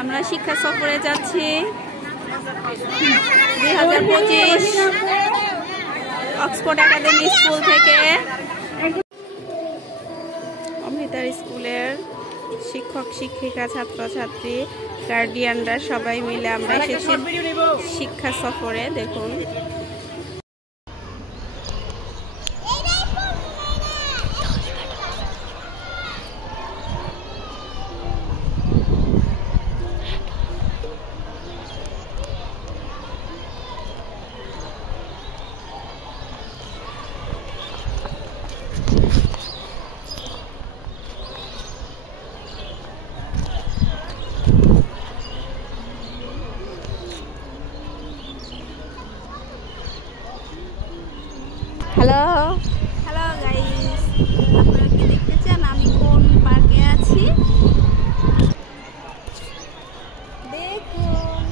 আমরা শিক্ষা সফরে যাচ্ছি 2025 অক্সফোর্ড একাডেমি স্কুল থেকে। অমৃতার স্কুলের শিক্ষক শিক্ষিকা ছাত্রছাত্রী গার্ডিয়ানরা সবাই মিলে আমরা এসেছি শিক্ষা সফরে। দেখুন হ্যালো হ্যালো গাইস, আপনারা কি দেখতে চান আমি কোন পার্কে আছি? দেখুন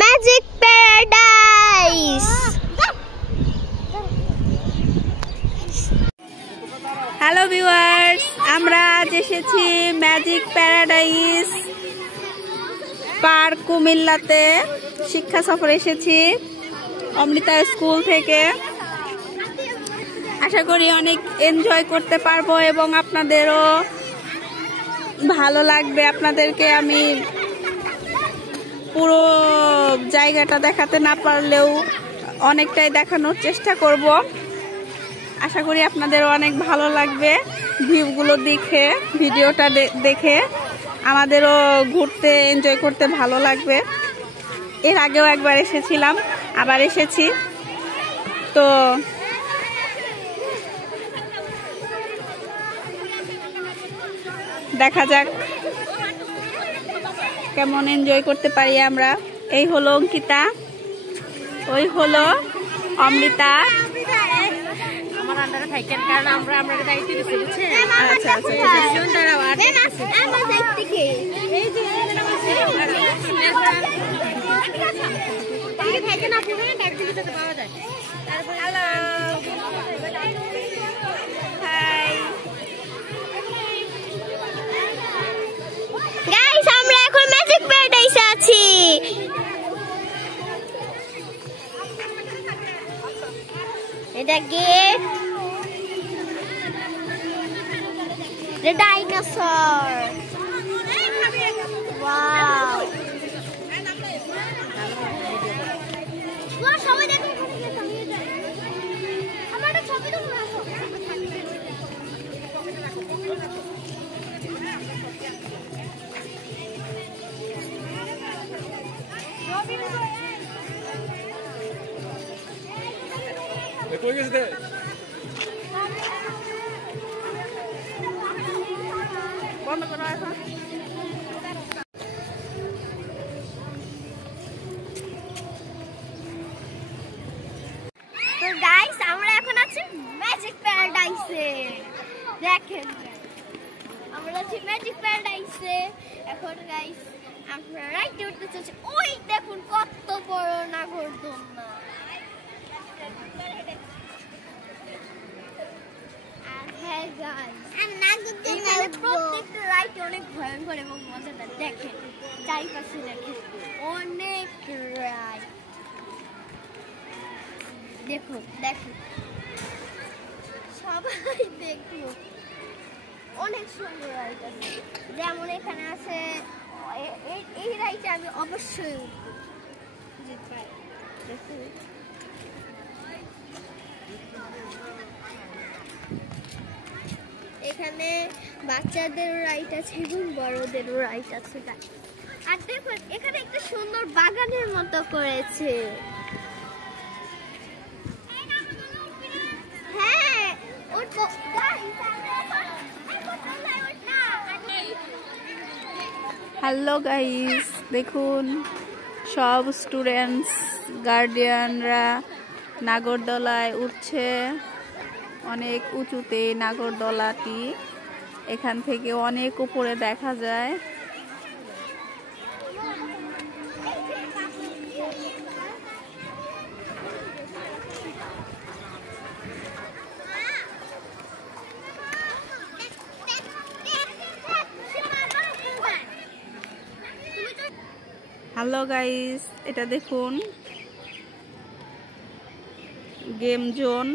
ম্যাজিক প্যারাডাইস। হ্যালো ভিউয়ার্স, আমরা আজ এসেছি ম্যাজিক প্যারাডাইস পার্ক কুমিল্লাতে। শিক্ষা সফরে এসেছি অমৃতা স্কুল থেকে। আশা করি অনেক এনজয় করতে পারবো এবং আপনাদেরও ভালো লাগবে। আপনাদেরকে আমি পুরো জায়গাটা দেখাতে না পারলেও অনেকটাই দেখানোর চেষ্টা করব। আশা করি আপনাদেরও অনেক ভালো লাগবে ভিউগুলো দেখে, ভিডিওটা দেখে আমাদেরও ঘুরতে এনজয় করতে ভালো লাগবে। এর আগেও একবার এসেছিলাম, আবার এসেছি, তো দেখা যাক কেমন এনজয় করতে পারি আমরা। এই হলো অঙ্কিতা, ওই হলো অমৃতা। আমার আন্ডারে থাকেন কারণ আমরা দায়িত্ব দিছি বুঝছেন। আচ্ছা আচ্ছা আমরা দায়িত্ব কি এই যে থাকেন আপনারা দায়িত্ব দিতে পাওয়া যায়। হ্যালো হাই গাইস, আমরা এখন ম্যাজিক প্যারাডাইসে আছি। এটা গেট, the dinosaur. Wow. সবাই দেখো আমার একটা ছবি তো আসো। কই গেছে? বন্ধ করো এখন। তো গাইস, আমরা এখন আছি ম্যাজিক প্যারাডাইসে। দেখেন আমরা আছি ম্যাজিক প্যারাডাইসে এখন। গাইস আমরা রাইডে উঠতে চাচ্ছি। ওই দেখুন কত বড় নাগরদোলনা। হ্যাঁ গাইস, এখানে প্রত্যেকটা রাইড অনেক ভয়ঙ্কর এবং মজাদার। দেখেন চারিপাশে দেখেন অনেক রাইড। দেখুন দেখুন সবাই দেখুন অনেক সুন্দর রাইড আছে। যেমন এখানে আছে এই রাইডে আমি অবশ্যই দেখুন এখানে বাচ্চাদের রাইড আছে এবং বড়দেরও রাইড আছে। আর দেখুন এখানে একটা সুন্দর বাগানের মতো করেছে। হ্যালো গাইস, দেখুন সব স্টুডেন্টস গার্ডিয়ানরা নাগরদোলায় উঠছে। অনেক উঁচুতে নাগরদোলাটি, এখান থেকে অনেক উপরে দেখা যায়। হ্যালো গাইস, এটা দেখুন গেম জোন।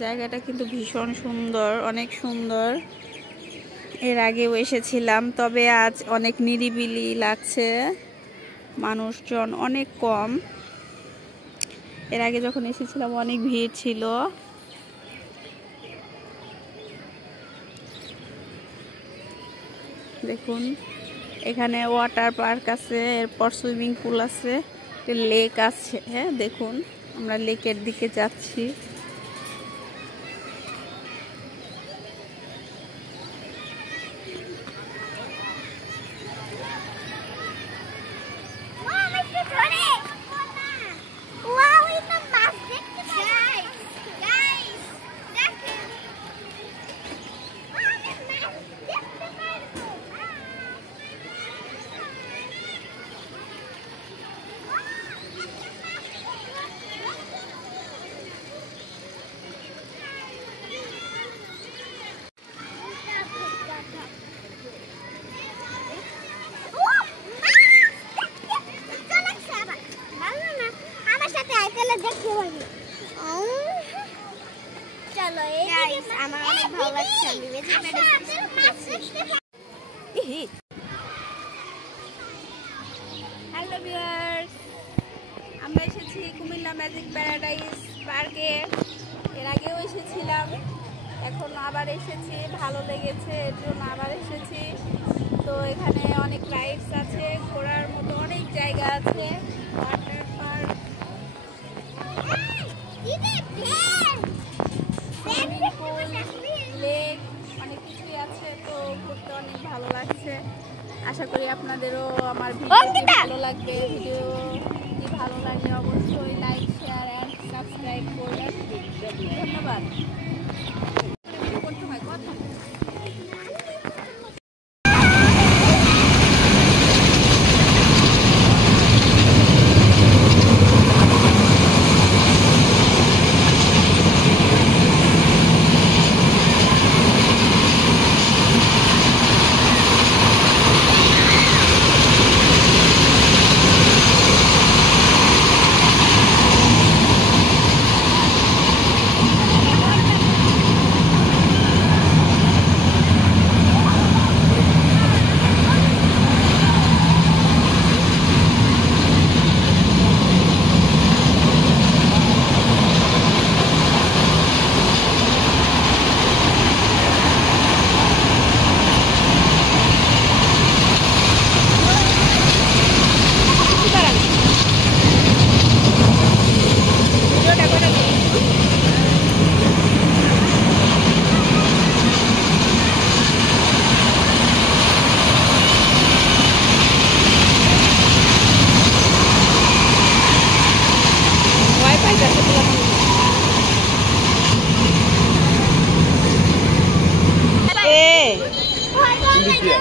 জায়গাটা কিন্তু ভীষণ সুন্দর, অনেক সুন্দর। এর আগেও এসেছিলাম, তবে আজ অনেক নিরিবিলি লাগছে, মানুষজন অনেক কম। এর আগে যখন এসেছিলাম অনেক ভিড় ছিল। দেখুন এখানে ওয়াটার পার্ক আছে, এরপর সুইমিং পুল আছে, লেক আছে। হ্যাঁ দেখুন আমরা লেকের দিকে যাচ্ছি। হ্যালো ভিউয়ার্স, আমরা এসেছি কুমিল্লা ম্যাজিক প্যারাডাইস পার্কে। এর আগেও এসেছিলাম, এখন আবার এসেছি, ভালো লেগেছে এর জন্য আবার এসেছি। তো এখানে অনেক রাইডস আছে, ঘোরার মতো অনেক জায়গা আছে, ওয়াটার পার্ক, লেক, অনেক কিছুই আছে। তো ঘুরতে অনেক ভালো লাগছে। আশা করি আপনাদেরও আমার ভিডিওটি ভালো লাগবে। ভিডিওটি ভালো লাগলে অবশ্যই লাইক, শেয়ার অ্যান্ড সাবস্ক্রাইব করবেন। ধন্যবাদ।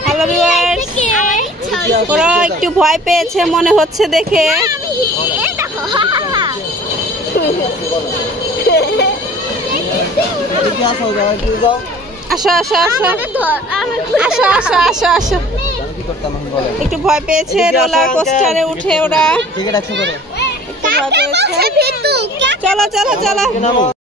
হ্যালো ভিউয়ার্স, ওরা একটু ভয় পেয়েছে মনে হচ্ছে দেখে। আসো আসো আসো আসো আসো আসো আসো। একটু ভয় পেয়েছে, রোলার কোস্টারে উঠে ওরা একটু ভয় পেয়েছে। চলো চলো চলো।